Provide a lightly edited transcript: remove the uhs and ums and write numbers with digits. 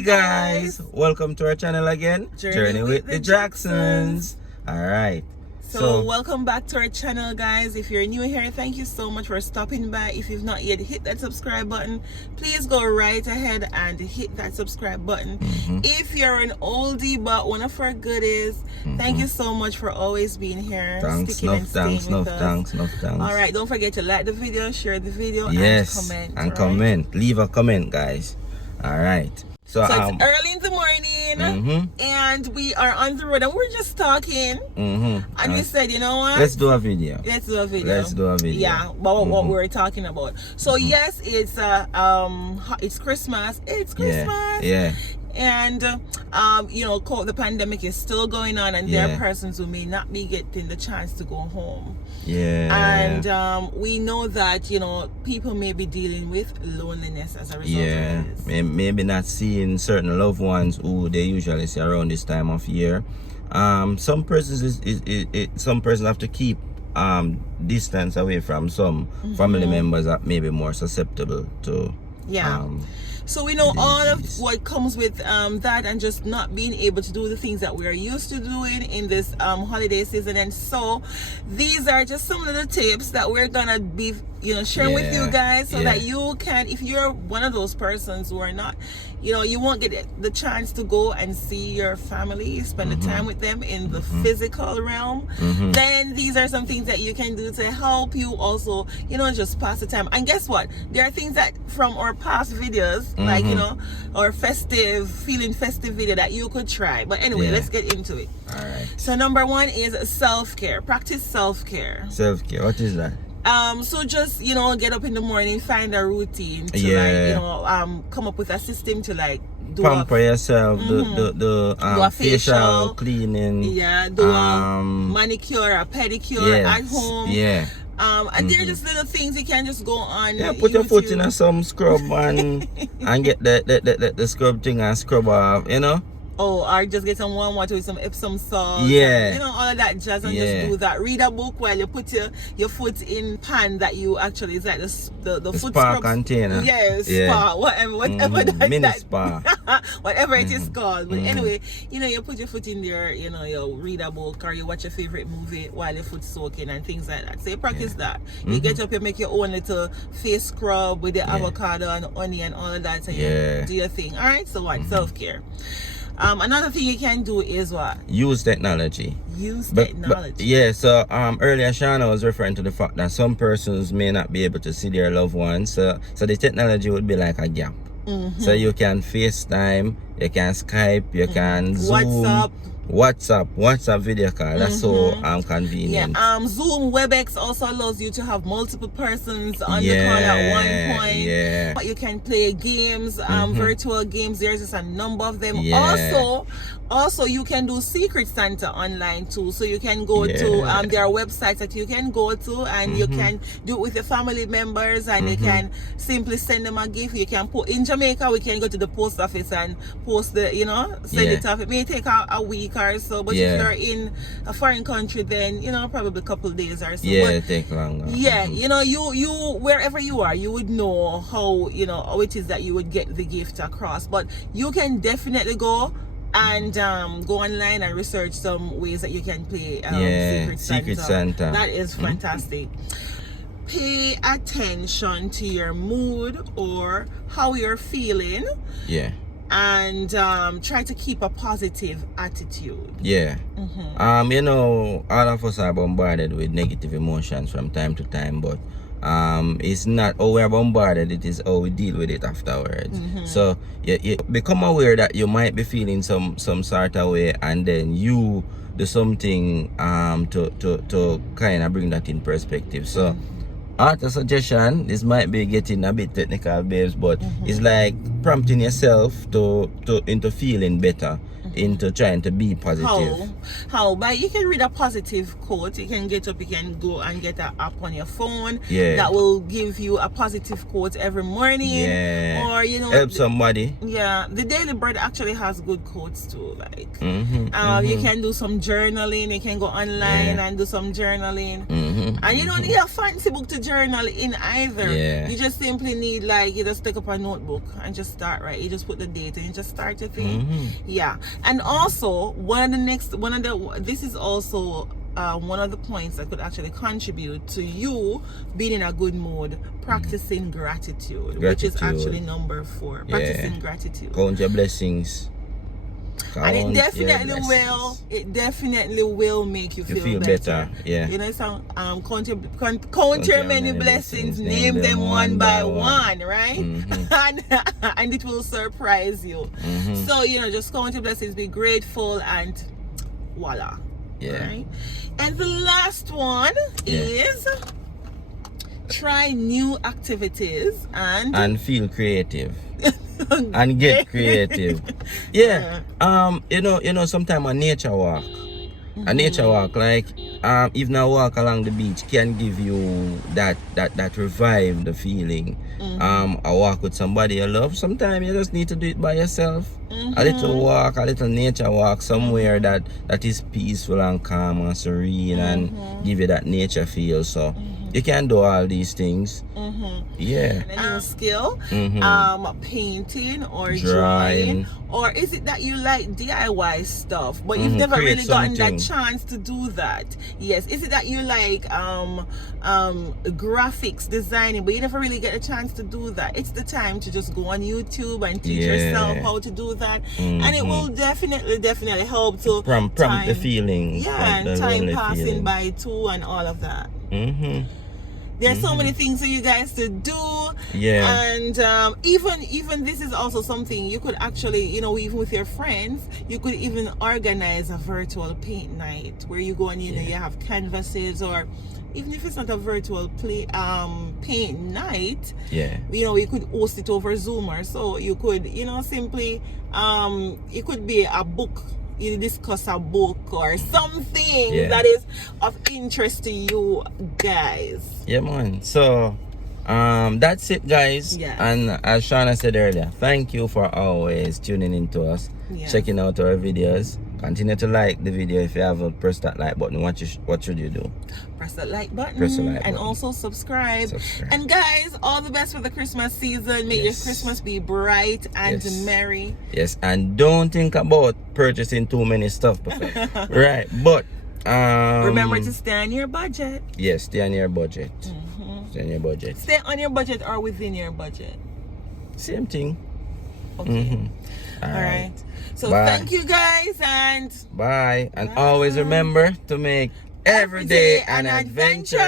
Hey guys, welcome to our channel again. Journey with the Jacksons. Alright. So welcome back to our channel, guys. If you're new here, thank you so much for stopping by. If you've not yet hit that subscribe button, please go right ahead and hit that subscribe button. If you're an oldie but one of our goodies, thank you so much for always being here. Thanks, Thanks. thanks. Alright, don't forget to like the video, share the video, Yes, and comment. and comment. Leave a comment, guys. Alright. So it's early in the morning, and we are on the road, and we're just talking. And we said, you know what? Let's do a video. Let's do a video. Yeah, about what we were talking about. So yes, it's Christmas. It's Christmas. Yeah. And you know, the pandemic is still going on, and there are persons who may not be getting the chance to go home. And we know that, you know, people may be dealing with loneliness as a result of this. Maybe not seeing certain loved ones who they usually see around this time of year. Some persons some persons have to keep distance away from some family members that may be more susceptible to so we know all of what comes with that, and just not being able to do the things that we're used to doing in this holiday season. And so these are just some of the tips that we're gonna be, you know, sharing with you guys, so that you can, if you're one of those persons who are not, you know, you won't get the chance to go and see your family, spend the time with them in the physical realm, then these are some things that you can do to help you also, you know, just pass the time. And guess what? There are things that from our past videos, like, you know, our feeling festive video that you could try. But anyway, let's get into it. All right. So number one is self-care. Practice self-care. Self-care. What is that? So just, you know, get up in the morning, find a routine to like, you know, come up with a system to like do pamper yourself, do a facial cleaning, do a manicure, a pedicure at home. And they're just little things you can just go on. Put your foot in some scrub and get the scrub thing and scrub off, you know. Or just get some warm water with some Epsom salt. You know, all of that jazz, and just do that. Read a book while you put your foot in pan that you actually, it's like the foot spa scrub container. Spa, whatever mini spa. Whatever it is called. But anyway, you know, you put your foot in there, you know, you read a book or you watch your favorite movie while your foot's soaking and things like that. So you practice that. You get up, you make your own little face scrub with the avocado and onion and all of that, and you do your thing. Alright, so self-care. Another thing you can do is what? Use technology. Technology. So earlier Shana was referring to the fact that some persons may not be able to see their loved ones. So the technology would be like a gap. So you can FaceTime, you can Skype, you can Zoom. WhatsApp video call. That's so convenient. Zoom, WebEx also allows you to have multiple persons on the call at one point. But you can play games, virtual games. There's just a number of them. Also you can do Secret Santa online too. So you can go to there are websites that you can go to, and you can do it with your family members, and you can simply send them a gift. You can put in Jamaica, we can go to the post office and post the, you know, send it off. It may take a week or so, but if you're in a foreign country, then, you know, probably a couple of days or so. It take longer. You know, you wherever you are, you would know how, you know, how it is that you would get the gift across. But you can definitely go and go online and research some ways that you can play Secret Santa. That is fantastic. Pay attention to your mood or how you're feeling. And try to keep a positive attitude. You know, all of us are bombarded with negative emotions from time to time, but it's not how we're bombarded, it is how we deal with it afterwards. So you become aware that you might be feeling some sort of way, and then you do something to kind of bring that in perspective. So art a suggestion, this might be getting a bit technical, babes, but it's like prompting yourself into feeling better. into trying to be positive. How? But you can read a positive quote. You can get up, you can go and get an app on your phone that will give you a positive quote every morning. Yeah. Or, you know, help somebody. Yeah. The Daily Bread actually has good quotes too. Like, you can do some journaling. You can go online and do some journaling. And you don't need a fancy book to journal in either. Yeah. You just simply need, like, you just take up a notebook and just start, right? You just put the date and you just start to think. Yeah. And also, this is also one of the points that could actually contribute to you being in a good mood, practicing gratitude, which is actually number 4. Practicing gratitude. Count your blessings. And it definitely will make you feel better. Yeah. You know, so count your many blessings, name them one by one, right? And it will surprise you. So, you know, just count your blessings, be grateful, and voila. Yeah. Right? And the last one is try new activities and feel creative. And get creative. You know, sometimes a nature walk. A nature walk, like even a walk along the beach can give you that revive the feeling. A walk with somebody you love, sometimes you just need to do it by yourself. A little walk, a little nature walk somewhere that is peaceful and calm and serene and give you that nature feel. So you can do all these things. Yeah. A new skill, painting or drawing. Or is it that you like DIY stuff, but you've never really gotten that chance to do that? Yes. Is it that you like graphics designing, but you never really get a chance to do that? It's the time to just go on YouTube and teach yourself how to do that, and it will definitely help to prompt the feeling. Yeah, and time passing by too, and all of that. There's so many things for you guys to do. Yeah. And even this is also something you could actually, you know, even with your friends, you could even organize a virtual paint night where you go and, you know, you have canvases, or even if it's not a virtual paint night, you know, you could host it over Zoom, or so you could, you know, simply it could be a book. You discuss a book or something that is of interest to you guys. Yeah, man. So that's it, guys. And as Shauna said earlier, thank you for always tuning in to us, checking out our videos. Continue to like the video. If you haven't pressed that like button, what should you do? Press that like button. And also subscribe. And guys, all the best for the Christmas season. May your Christmas be bright and merry. Yes, and don't think about purchasing too many stuff. Right, but remember to stay on your budget. Yes, stay on your budget. Stay on your budget. Stay on your budget or within your budget. Same thing. Okay. All right. So thank you guys, and bye. And always remember to make every day an adventure.